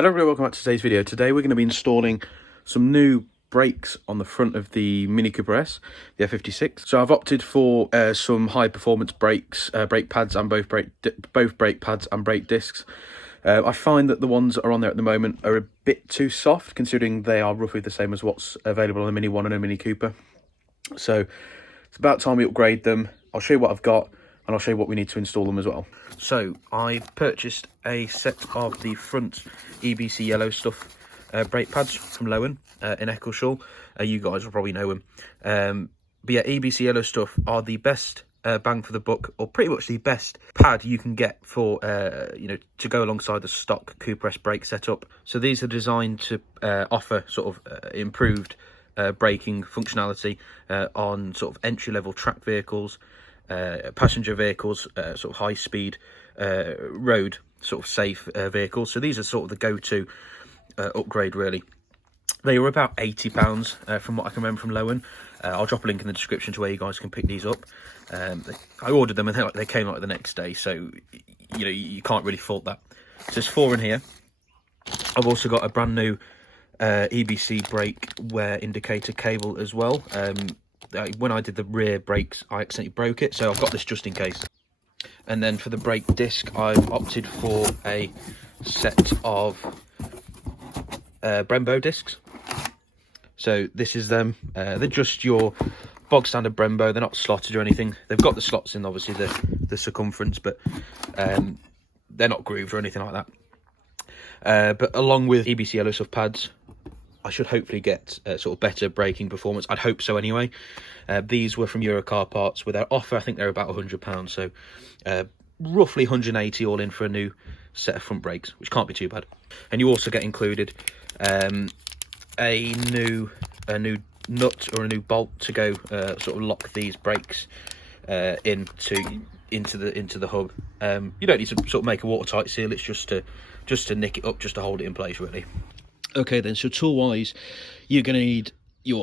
Hello everybody, welcome back to today's video. Today we're going to be installing some new brakes on the front of the Mini Cooper S, the F56. So I've opted for some high performance brakes, brake pads and both brake pads and brake discs. I find that the ones that are on there at the moment are a bit too soft, considering they are roughly the same as what's available on the Mini 1 and a Mini Cooper. So it's about time we upgrade them. I'll show you what I've got, and I'll show you what we need to install them as well. So I purchased a set of the front EBC yellow stuff brake pads from Lowen in Eccleshall. You guys will probably know them. But yeah, EBC yellow stuff are the best bang for the buck, or pretty much the best pad you can get for to go alongside the stock Cooper S brake setup. So these are designed to offer sort of improved braking functionality on sort of entry-level track vehicles, passenger vehicles, sort of high-speed road sort of safe vehicles. So these are sort of the go-to upgrade, really. They were about £80 from what I can remember from Lowen. I'll drop a link in the description to where you guys can pick these up. I ordered them and they came like the next day, so you can't really fault that. So there's 4 in here. I've also got a brand new EBC brake wear indicator cable as well. When I did the rear brakes, I accidentally broke it, so I've got this just in case. And then for the brake disc, I've opted for a set of Brembo discs. So this is them. They're just your bog standard Brembo. They're not slotted or anything. They've got the slots in, obviously, the circumference, but they're not grooved or anything like that. But along with EBC yellow stuff pads, I should hopefully get sort of better braking performance. I'd hope so anyway. These were from Eurocar Parts. With their offer, I think they're about £100, so roughly 180 all in for a new set of front brakes, which can't be too bad. And you also get included a new nut or a new bolt to go sort of lock these brakes into the hub. You don't need to sort of make a watertight seal. It's just to nick it up, just to hold it in place, really. Okay then, so tool wise, you're going to need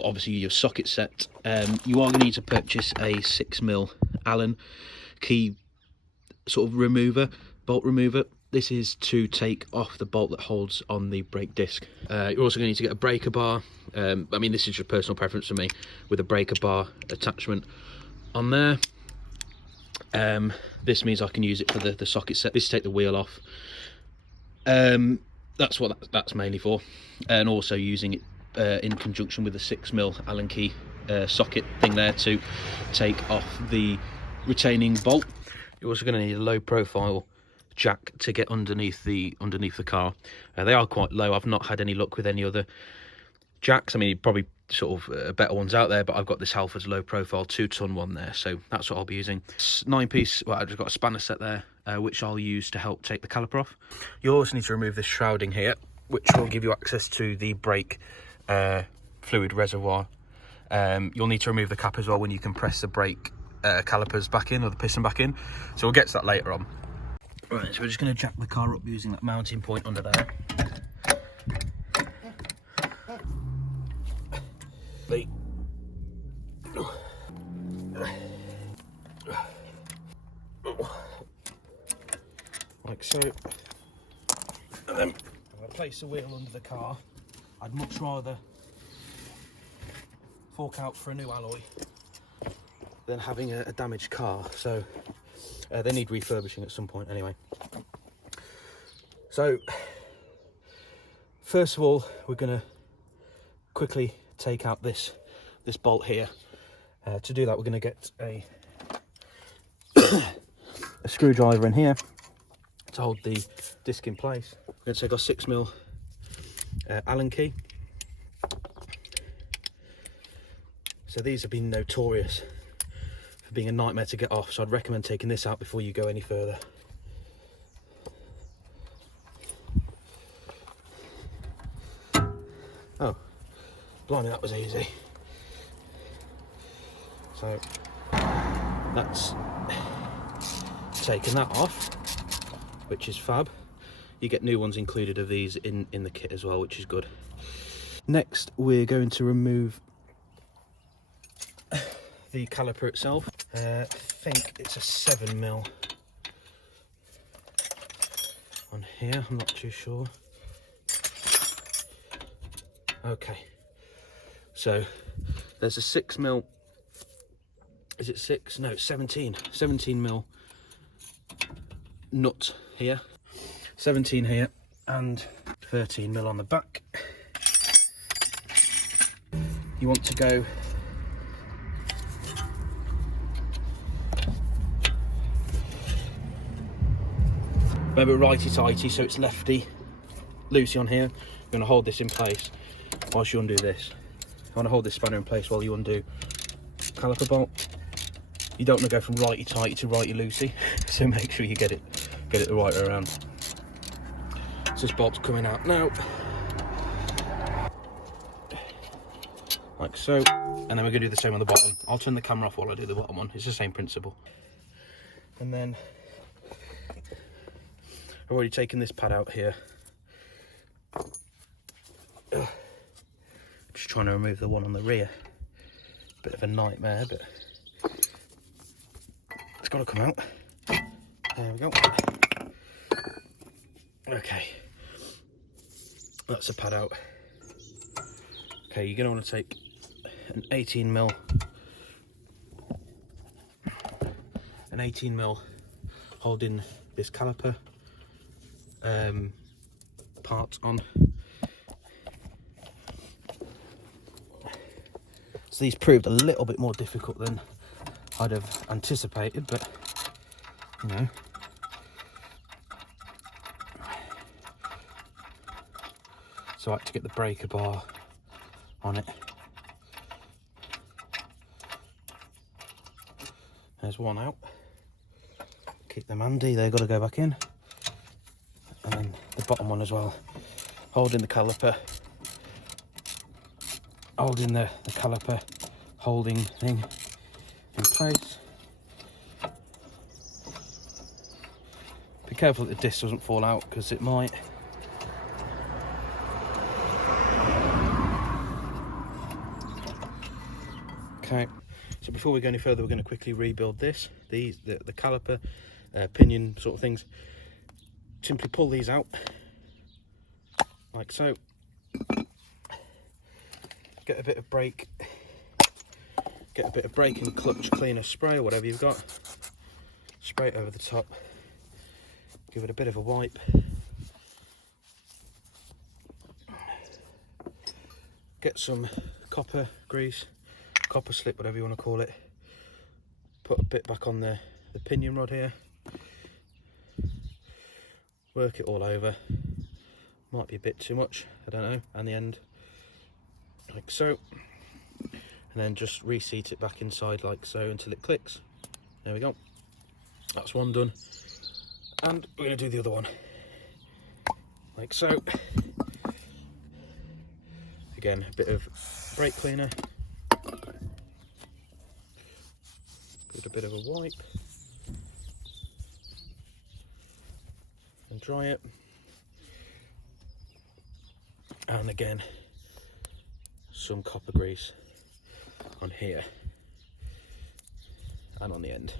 obviously your socket set. You are going to need to purchase a 6mm Allen key sort of bolt remover. This is to take off the bolt that holds on the brake disc. You're also going to need to get a breaker bar. I mean, this is your personal preference for me, with a breaker bar attachment on there. This means I can use it for the socket set. This to take the wheel off. That's what that's mainly for, and also using it in conjunction with the 6mm Allen key socket thing there to take off the retaining bolt. You're also going to need a low profile jack to get underneath the car. They are quite low. I've not had any luck with any other jacks. I mean, probably sort of better ones out there, but I've got this Halfords low profile 2-ton one there, so that's what I'll be using. 9-piece, well, I've just got a spanner set there, which I'll use to help take the caliper off. You'll also need to remove this shrouding here, which will give you access to the brake fluid reservoir. You'll need to remove the cap as well when you compress the brake calipers back in, or the piston back in, so we'll get to that later on. Right, so we're just going to jack the car up using that mounting point under there. Like so. And then if I place the wheel under the car, I'd much rather fork out for a new alloy than having a damaged car. So they need refurbishing at some point anyway. So first of all, we're going to quickly take out this bolt here. To do that, we're going to get a screwdriver in here to hold the disc in place. We're going to take our 6mm Allen key. So these have been notorious for being a nightmare to get off, so I'd recommend taking this out before you go any further. Oh, blimey, that was easy. So that's taken that off, which is fab. You get new ones included of these in the kit as well, which is good. Next, we're going to remove the caliper itself. I think it's a 7mm on here, I'm not too sure. Okay, so there's a 6mm, is it 6? No, it's 17mm nut here, 17 here, and 13mm on the back. You want to go maybe righty-tighty, so it's lefty-loosey on here. You're going to hold this in place whilst you undo this. You want to hold this spanner in place while you undo caliper bolt. You don't want to go from righty-tighty to righty-loosey, so make sure you get it the right way around. So this bolt's coming out now, like so, and then we're going to do the same on the bottom. I'll turn the camera off while I do the bottom one. It's the same principle. And then I've already taken this pad out here. Just trying to remove the one on the rear. Bit of a nightmare, but it's got to come out. There we go. Okay, that's the pad out. Okay, you're going to want to take an 18mm holding this caliper part on. So these proved a little bit more difficult than I'd have anticipated, but you know. So I had to get the breaker bar on it. There's one out. Keep them handy, they've got to go back in. And then the bottom one as well. Holding the caliper. Holding the caliper holding thing in place. Be careful that the disc doesn't fall out, because it might. Okay, so before we go any further, we're going to quickly rebuild this. The caliper, pinion sort of things. Simply pull these out, like so. Get a bit of brake and clutch cleaner spray, or whatever you've got. Spray it over the top. Give it a bit of a wipe. Get some copper grease, copper slip, whatever you want to call it. Put a bit back on the pinion rod here. Work it all over. Might be a bit too much, I don't know. And the end, like so. And then just reseat it back inside like so until it clicks. There we go. That's one done. And we're going to do the other one. Like so. Again, a bit of brake cleaner. Give it a bit of a wipe. And dry it. And again, some copper grease on here and on the end.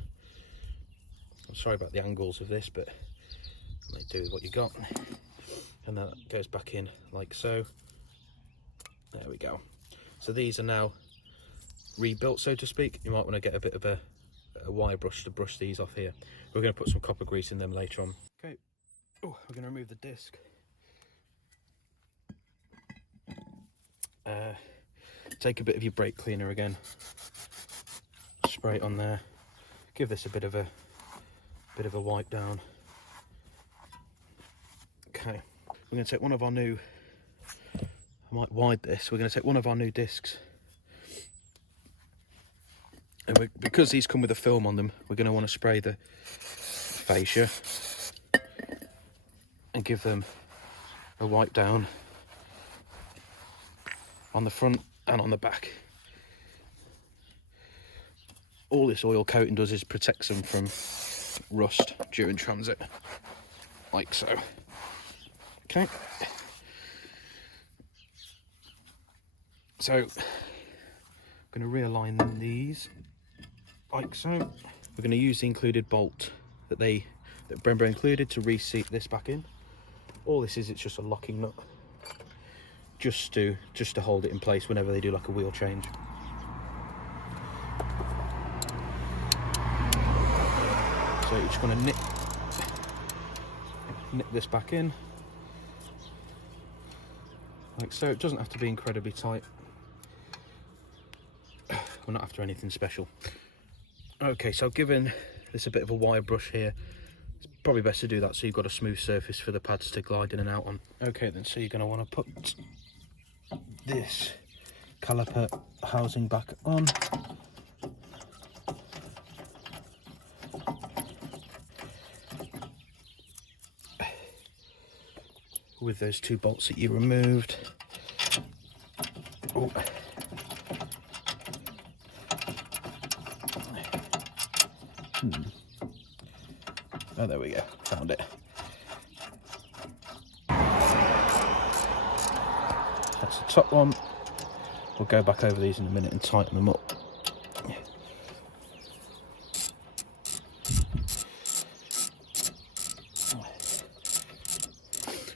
I'm sorry about the angles of this, but make do with what you got. And that goes back in like so. There we go. So these are now rebuilt, so to speak. You might want to get a bit of a wire brush to brush these off here. We're going to put some copper grease in them later on. Okay, we're going to remove the disc. Take a bit of your brake cleaner again, spray it on there, give this a bit of a wipe down. Okay, we're going to take one of our new, I might wide this, we're going to take one of our new discs, and because these come with a film on them, we're going to want to spray the fascia and give them a wipe down on the front and on the back. All this oil coating does is protects them from rust during transit, like so. Okay, so I'm going to realign these like so. We're going to use the included bolt that Brembo included to reseat this back in. All this is, it's just a locking nut. just to hold it in place whenever they do like a wheel change. So you're just going to nip this back in like so. It doesn't have to be incredibly tight. We're not after anything special. Okay, so I've given this a bit of a wire brush here. It's probably best to do that so you've got a smooth surface for the pads to glide in and out on. Okay then, so you're going to want to put this caliper housing back on. With those 2 bolts that you removed. Oh. Oh, there we go, found it. That's the top one. We'll go back over these in a minute and tighten them up.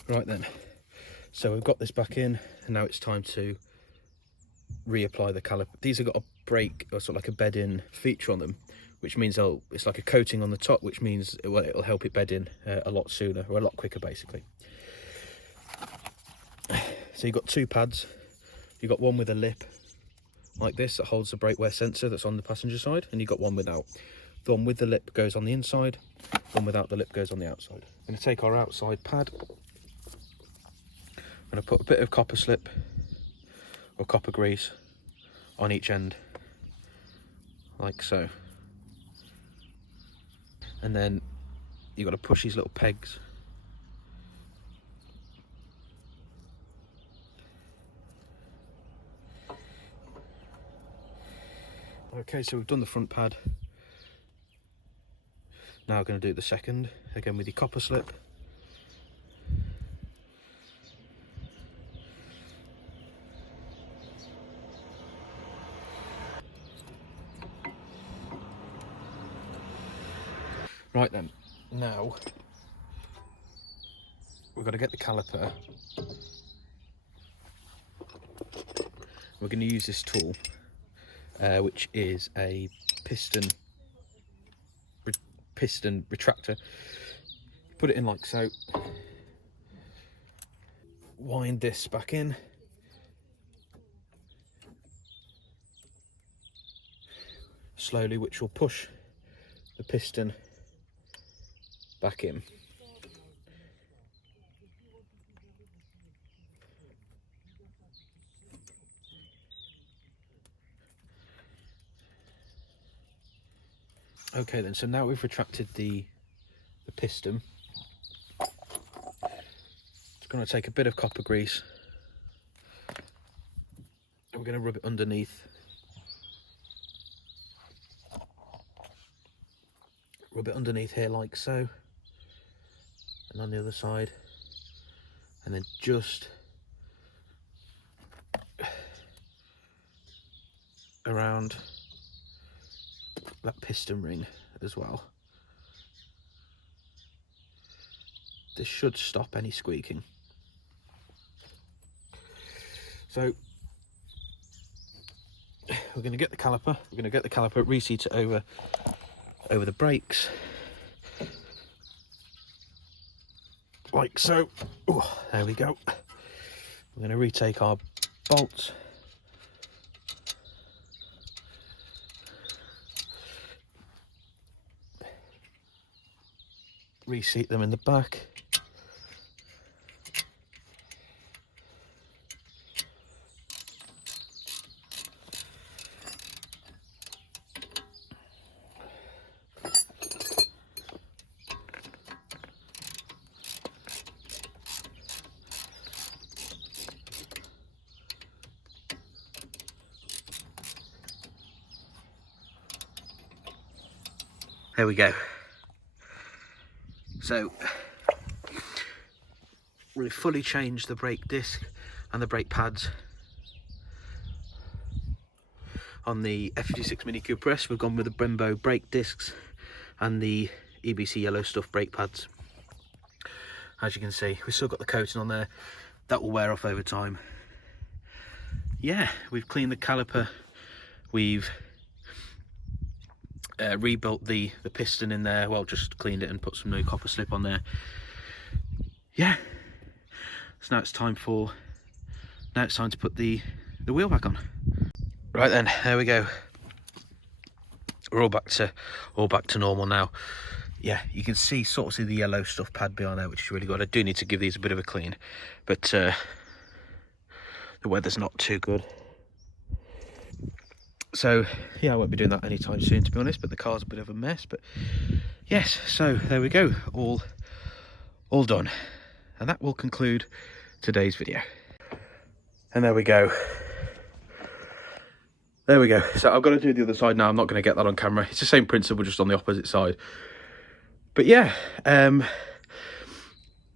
Right then, so we've got this back in, and now it's time to reapply the caliper. These have got a brake, or sort of like a bed-in feature on them, which means it's like a coating on the top, which means it'll help it bed in a lot sooner, or a lot quicker basically. So you've got 2 pads. You've got one with a lip like this that holds the brake wear sensor that's on the passenger side, and you've got one without. The one with the lip goes on the inside, one without the lip goes on the outside. I'm going to take our outside pad. I'm going to put a bit of copper slip or copper grease on each end, like so. And then you've got to push these little pegs Okay, so we've done the front pad. Now we're going to do the second, again with your copper slip. Right then, now we're going to get the caliper. We're going to use this tool, which is a piston retractor. Put it in like so. Wind this back in. Slowly, which will push the piston back in. Okay then, so now we've retracted the piston. It's going to take a bit of copper grease. And we're going to rub it underneath. Rub it underneath here like so. And on the other side. And then just around that piston ring as well. This should stop any squeaking. So we're going to get the caliper. We're going to get the caliper, reseat it over the brakes, like so. Oh, there we go. We're going to retake our bolts. Reseat them in the back. There we go. So we've fully changed the brake disc and the brake pads on the F56 MINI Cooper S. We've gone with the Brembo brake discs and the EBC yellow stuff brake pads. As you can see, we've still got the coating on there. That will wear off over time. yeah, we've cleaned the caliper, we've rebuilt the piston in there, well, just cleaned it and put some new copper slip on there. Yeah, so now it's time to put the wheel back on. Right then, there we go. We're all back to normal now. Yeah, you can sort of see the yellow stuff pad behind there, which is really good. I do need to give these a bit of a clean, but the weather's not too good. So yeah, I won't be doing that anytime soon, to be honest, but the car's a bit of a mess. But yes, so there we go, all done. And that will conclude today's video. And there we go. There we go. So I've got to do the other side now. I'm not going to get that on camera. It's the same principle, just on the opposite side. But yeah, hope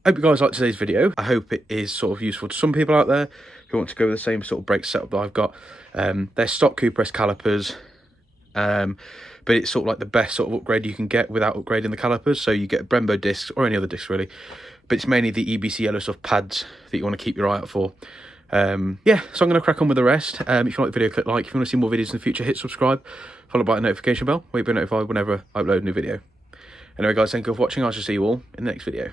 you guys liked today's video. I hope it is sort of useful to some people out there who want to go with the same sort of brake setup that I've got. They're stock Cooper S calipers, but it's sort of like the best sort of upgrade you can get without upgrading the calipers. So you get Brembo discs, or any other discs really, but it's mainly the EBC yellow stuff pads that you want to keep your eye out for. Yeah, so I'm going to crack on with the rest. If you like the video, click like. If you want to see more videos in the future, hit subscribe, followed by a notification bell where you'll be notified whenever I upload a new video. Anyway guys, thank you for watching. I shall see you all in the next video.